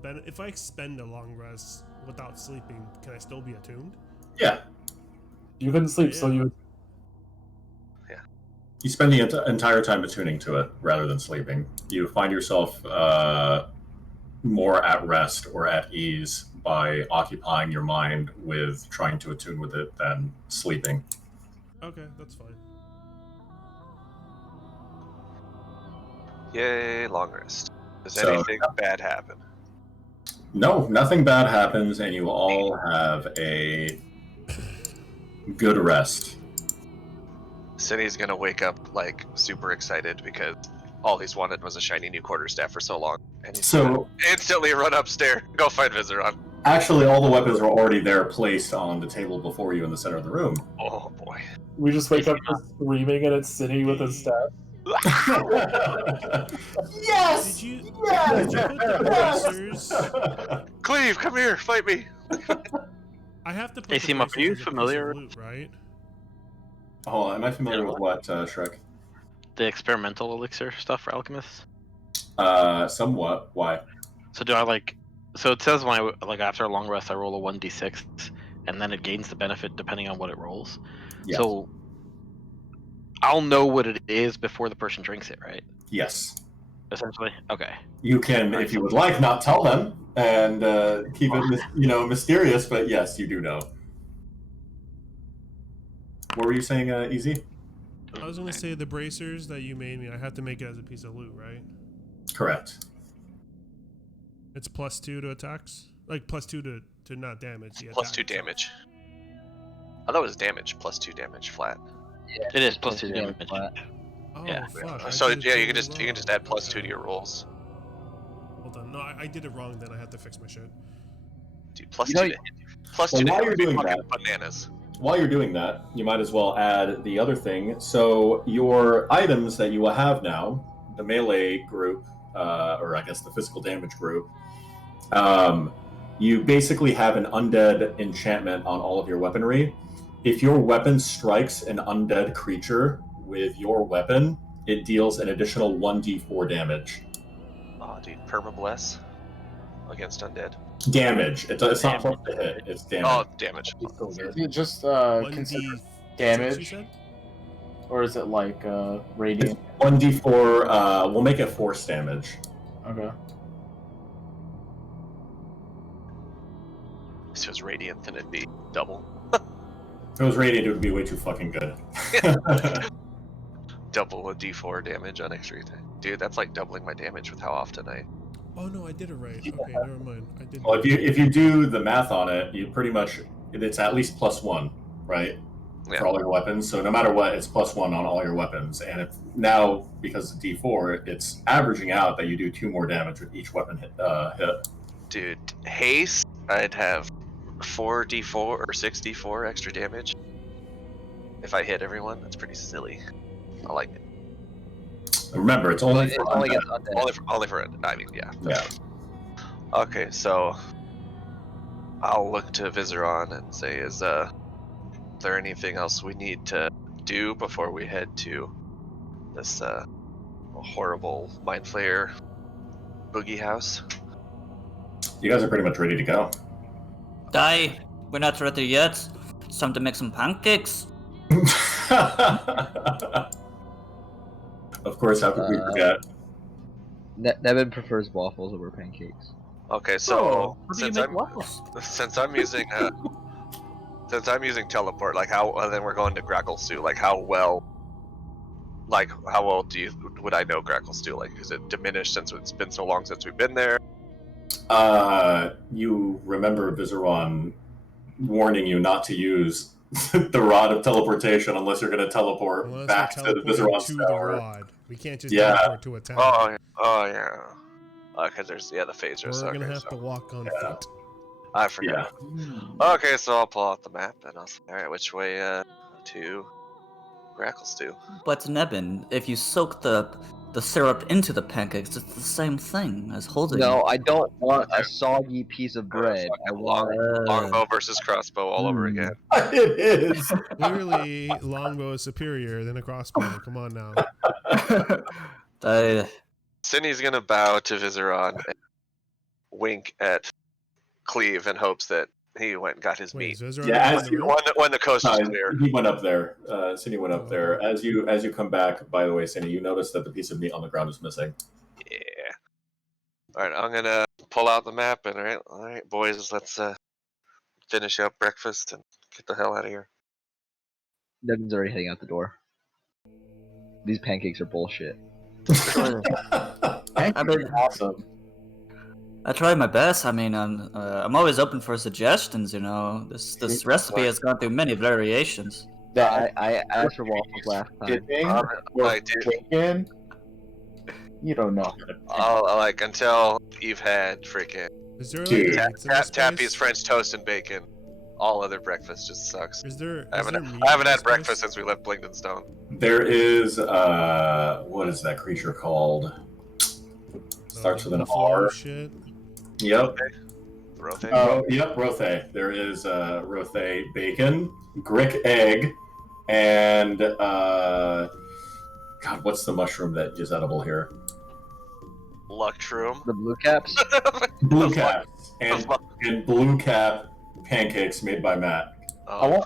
benefit. If I spend a long rest without sleeping, can I still be attuned? Yeah. You couldn't sleep, so you. You spend the entire time attuning to it rather than sleeping. You find yourself more at rest or at ease by occupying your mind with trying to attune with it than sleeping. Okay, that's fine. Yay, long rest. Does So, anything bad happen? No, nothing bad happens, and you all have a good rest. Cindy's gonna wake up super excited because all he's wanted was a shiny new quarterstaff for so long, and he's gonna instantly run upstairs, go find Vizeron. Actually, all the weapons are already there, placed on the table before you in the center of the room. Oh boy! We just wake up just screaming and it's City with his staff. Yes! Did you put the bracers? Cleve, come here, fight me! I have to put Hey, the Seema, are you bracers as a piece of familiar? loot, right? Oh, am I familiar with what, Shrek? The experimental elixir stuff for alchemists. Somewhat. Why? So do I So it says when I after a long rest, I roll a 1d6, and then it gains the benefit depending on what it rolls. Yes. So I'll know what it is before the person drinks it, right? Yes. Essentially. Okay. You can, if you would like, not tell them and keep it, mysterious. But yes, you do know. What were you saying, Easy? I was gonna say the bracers that you made me. I have to make it as a piece of loot, right? Correct. It's +2 to attacks, +2 to not damage. The +2 attack. damage. I thought it was damage +2 damage flat. Yeah, It is +2 damage. Oh, Yeah. fuck. I So did it yeah, you totally can just wrong. add +2 Okay. to your rolls. Hold on. No, I did it wrong then. I had to fix my shit. Dude, +2 You know- to hit. +2 Well, to while hit you're would be doing fucking that- bananas. While you're doing that, you might as well add the other thing. So your items that you will have now, the melee group, or I guess the physical damage group, you basically have an undead enchantment on all of your weaponry. If your weapon strikes an undead creature with your weapon, it deals an additional 1d4 damage. Oh, dude, permabless against undead. Damage. It's not plus to hit. It's damage. Oh, damage. Is it just 1d6, considered you damage, said? or is it like radiant? 1d4. We'll make it force damage. Okay. If it was radiant, then it'd be double. If it was radiant, it would be way too fucking good. Double a d4 damage on extra attack. Dude, that's like doubling my damage with how often I. Oh no, I did it right. Okay, never mind. I did. Well, if you do the math on it, you pretty much it's at least +1, right? Yeah. For all your weapons. So no matter what, it's +1 on all your weapons. And if now because of D4, it's averaging out that you do 2 more damage with each weapon hit. Dude, haste, I'd have 4d4 or 6d4 extra damage. If I hit everyone, that's pretty silly. I like it. Remember, it's only It for only undead. gets undead. Only for I mean, yeah. Yeah. Okay, so I'll look to Vizeron and say, is there anything else we need to do before we head to this horrible Mind Flayer boogie house? You guys are pretty much ready to go. Die! We're not ready yet. It's time to make some pancakes. Of course, how could we forget? Nevin prefers waffles over pancakes. Okay, so Oh, how do you since make I'm waffles? since I'm using teleport, like how then we're going to Grackle Stew. Like how well would I know Grackle Stew? Like is it diminished since it's been so long since we've been there? You remember Vizeron warning you not to use the rod of teleportation unless you're going to teleport Unless back we're to the teleporting Vizeron's to the tower. rod. We can't just Yeah. teleport to a town. Oh yeah. Because there's the phasers. We're gonna have to walk on Yeah. foot. I forgot. Yeah. Okay, so I'll pull out the map and I'll say, all right, which way to Grackle Stew? But Nebin, if you soak the syrup into the pancakes, it's the same thing as holding No, it. I don't want a soggy piece of bread. I want Longbow versus crossbow all over again. It is. Clearly, longbow is superior than a crossbow. Come on now. Cindy's gonna bow to Vizeron and wink at Cleve in hopes that he went and got his Wait, meat. is Vizeron Yeah, in as the you room? When the coast is No, clear. he went up there. Cindy went up there. As you come back, by the way, Cindy, you notice that the piece of meat on the ground is missing. Yeah. All right, I'm gonna pull out the map and all right, boys, let's finish up breakfast and get the hell out of here. Nevin's already heading out the door. These pancakes are bullshit. I mean, Awesome. I tried my best. I mean, I'm always open for suggestions. You know, this recipe has gone through many variations. That I asked for waffles last time. dipping Like, with dude, bacon. You don't know. like until you've had freaking Is there Dude. like meats in this Tappy's place? French toast and bacon. All other breakfast just sucks. Is there? I is there haven't meat I haven't in had this breakfast place? since we left Blingden Stone. There is what is that creature called? Starts with an Buffalo R. Shit. Yep. Rothe? Yep, Rothe. There is Rothe bacon, Grick egg, and God, what's the mushroom that is edible here? Luckshroom. The blue caps? Blue cap and blue cap pancakes made by Matt.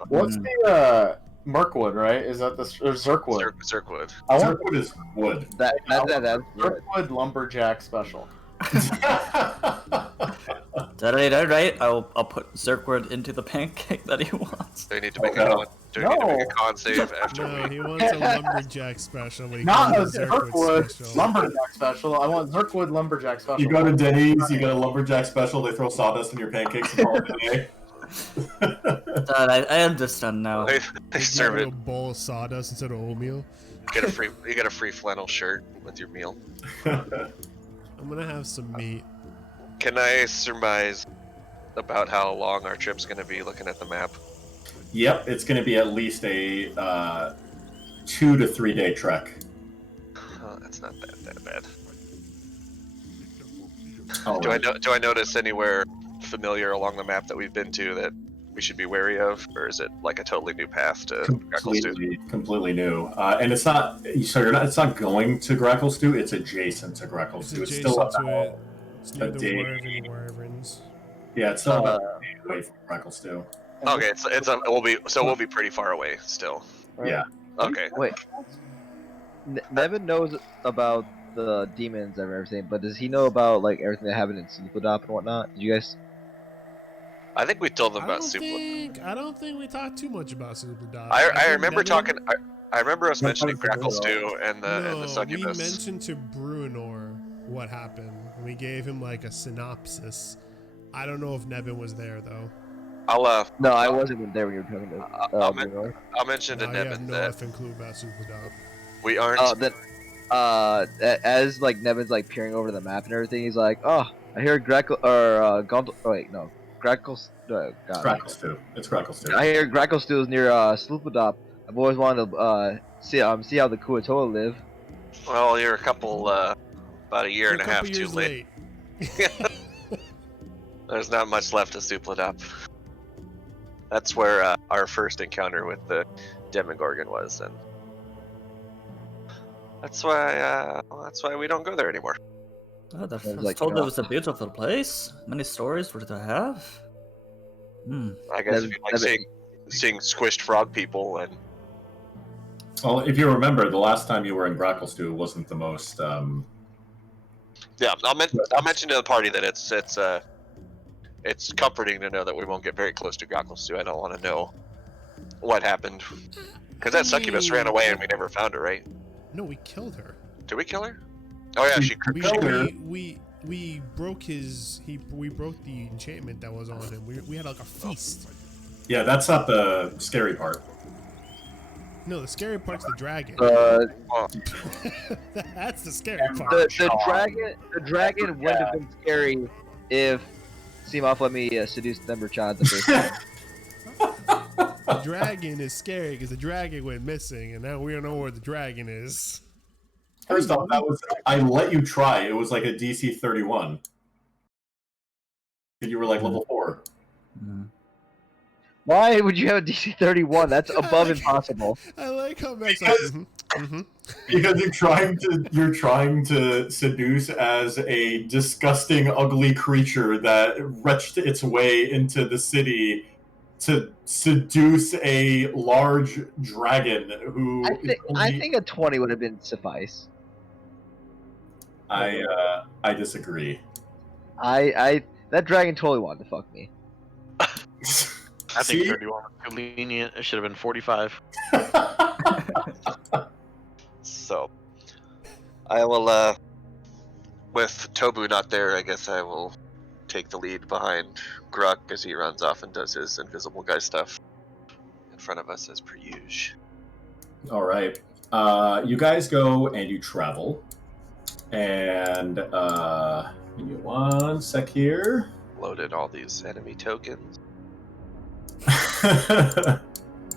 What's the Mirkwood, right? Is that the or Zirkwood? Zirkwood. I want Zirkwood is wood. That's Zirkwood lumberjack special. Alright. I'll put Zirkwood into the pancake that he wants. Do we need to make Okay. a con save after No, we? he wants a lumberjack special. But he Not a calls it Zirkwood special. lumberjack special. I want Zirkwood lumberjack special. You go to Denny's, you get a lumberjack special, they throw sawdust in your pancakes and call it a day. I understand now. They Just serve have it. a bowl of sawdust instead of oatmeal. You get a free flannel shirt with your meal. I'm gonna have some meat. Can I surmise about how long our trip's going to be looking at the map? Yep, it's going to be at least a 2 to 3 day trek. Oh, that's not that bad. All Do right. I notice anywhere familiar along the map that we've been to that we should be wary of, or is it like a totally new path to Gracklestew? Completely new, and it's not. So you're not. It's not going to Gracklestew. It's adjacent to It's Gracklestew. It's adjacent still to about it. It's near a the day. Wyverns. Yeah, it's still about a day away from Gracklestew. Okay, we'll be pretty far away still. Right? Yeah. Okay. Wait. Nevin knows about the demons and everything, but does he know about like everything that happened in Superdop and whatnot? Did you guys? I think we told them I about don't Super. think we talked too much about Superdop. I remember talking. I remember us mentioning Gracklestew and the we succubus. mentioned to Bruenor what happened. We gave him like a synopsis. I don't know if Nevin was there though. No, I wasn't there when you were talking about. I'll mention to No, you have Nevin no that effing clue about Superdop. we aren't. As like Nevin's like peering over the map and everything, he's like, "Oh, I hear Grackle or Gond. Oh wait, no, Grackle's. God. Gracklestew. It's Gracklestew. I hear Gracklestew is near Sloopodop. I've always wanted to see how the Kuatoa live. Well, you're a couple about a year and a half too Years late. There's not much left of Supladop. That's where our first encounter with the Demogorgon was, and that's why we don't go there anymore. Oh, I was like, told it was a beautiful place. Many stories for it to have. I guess if you like seeing squished frog people and. Well, if you remember, the last time you were in Gracklestew wasn't the most. Yeah, I'll mention to the party that it's comforting to know that we won't get very close to Gracklestew. I don't want to know what happened because that succubus ran away and we never found her, right? No, we killed her. Did we kill her? Oh yeah, We broke we broke the enchantment that was on him. We had like a feast. Yeah, that's not the scary part. No, the scary part's the dragon. That's the scary part. The dragon wouldn't have been scary if Seamoth let me seduce Thunderchild the first time. The dragon is scary because the dragon went missing, and now we don't know where the dragon is. First off, I let you try. It was like a DC 31. And you were like level 4. Why would you have a DC 31? That's above impossible. I like how Max Because you're trying to seduce as a disgusting, ugly creature that wretched its way into the city to seduce a large dragon who. I think a 20 would have been suffice. I disagree. That dragon totally wanted to fuck me. I think 31 was too lenient. It should have been 45. So, I will, with Tobu not there, I guess I will take the lead behind Gruck as he runs off and does his invisible guy stuff in front of us as per usual. All right. You guys go and you travel. And, give me one sec here. Loaded all these enemy tokens.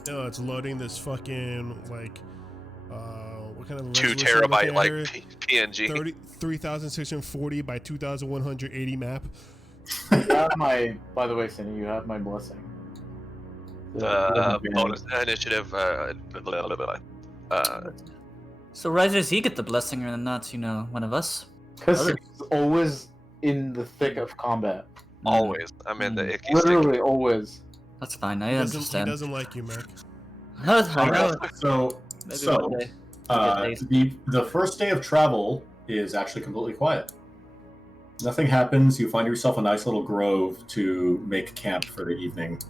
No, it's loading this fucking like what kind of 2 terabyte like PNG. 3,640 by 2,180 map. You have by the way, Cindy, you have my blessing. Bonus initiative. So why does he get the blessing and not, one of us? Because he's always in the thick of combat. Always. I'm in the icky Literally stick. always. That's fine. I He understand. doesn't like you, Mac. I know. So Maybe one day. the first day of travel is actually completely quiet. Nothing happens. You find yourself a nice little grove to make camp for the evening.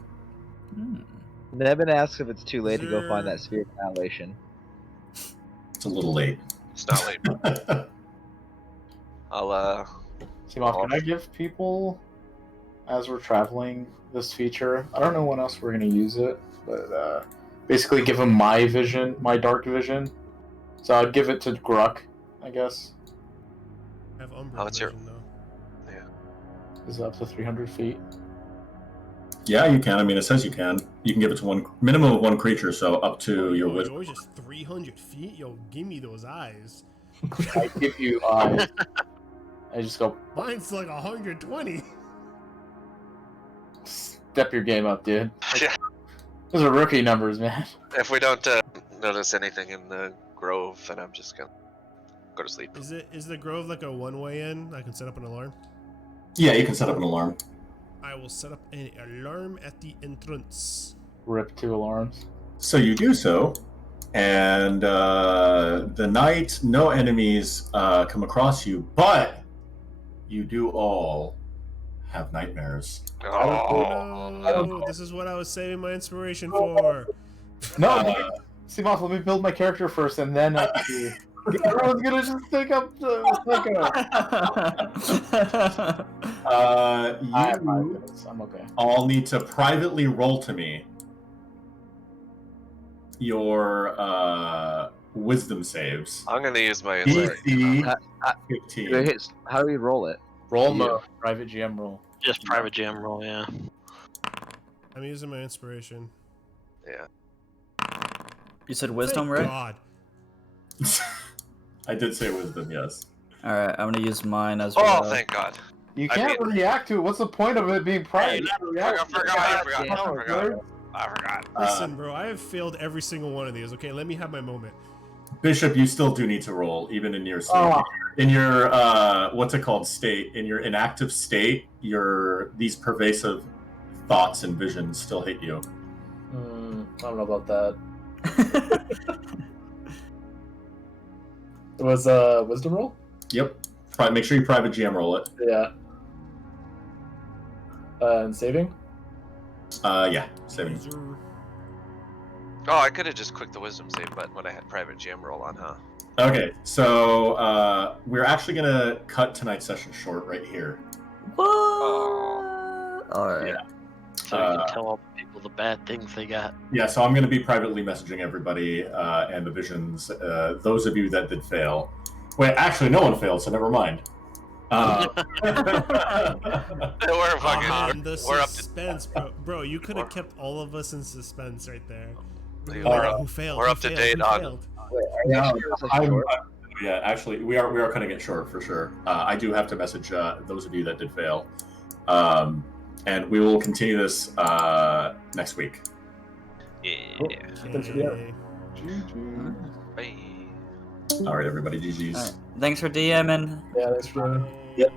Nevin asks if it's too late to go find that sphere of annihilation. It's a little late. It's not late. I'll Seamoth, can I give people, as we're traveling, this feature? I don't know when else we're going to use it, but basically give them my vision, my dark vision, So I'd give it to Gruck, I guess. I have Umbra Oh, it's your- vision, though. Is it up to 300 feet? Yeah, you can. I mean, it says you can. You can give it to one minimum of one creature, so up to your Yo, wisdom. yours just 300 feet? Yo, give me those eyes. I give you eyes. I just go, Mine's like 120. step your game up, dude. Yeah. Those are rookie numbers, man. If we don't notice anything in the grove, then I'm just gonna go to sleep. Is the grove like a one-way in? I can set up an alarm. Yeah, you can set up an alarm. I will set up an alarm at the entrance. Rip 2 alarms. So you do so, and the night, no enemies come across you, but you do all have nightmares. Oh, No, this is what I was saving my inspiration for. No, see, Moth, let me build my character first, and then I can see. Everyone's gonna just think up the I have 5 You minutes. I'm okay. all need to privately roll to me your wisdom saves. I'm gonna use my insight. DC Uh, 15. How do we roll it? Roll Yeah. mode. Private GM roll. Just private GM roll, yeah. I'm using my inspiration. Yeah. You said wisdom, Thank right? God. I did say wisdom, yes. Alright, I'm gonna use mine as Oh, well. thank God. You I can't mean- react to it. What's the point of it being private? I forgot. Listen, bro, I have failed every single one of these. Okay, let me have my moment. Bishop, you still do need to roll, even in your sleep. Oh. In your what's it called, state? In your inactive state, these pervasive thoughts and visions still hit you. I don't know about that. It was wisdom roll? Yep. Make sure you private GM roll it. Yeah. And saving? Yeah, 7. Oh, I could have just clicked the wisdom save button when I had private GM roll on, huh? Okay, so we're actually gonna cut tonight's session short right here. What? Oh. Alright. Yeah. So you can tell all the people the bad things they got. Yeah, so I'm gonna be privately messaging everybody and the visions. Those of you that did fail. Wait, actually, no one failed, so never mind. We're fucking. Man, the we're up to. suspense, bro. You could have kept all of us in suspense right there. Dude, Like, we're up- who failed? we're Who up to failed? date Who on- failed? Yeah, actually, we are cutting it short for sure. I do have to message those of you that did fail, and we will continue this next week. Yeah. Thanks for the Okay. Bye. All right, everybody, GG's. Alright. Thanks for DMing. Yeah, that's true. Yep.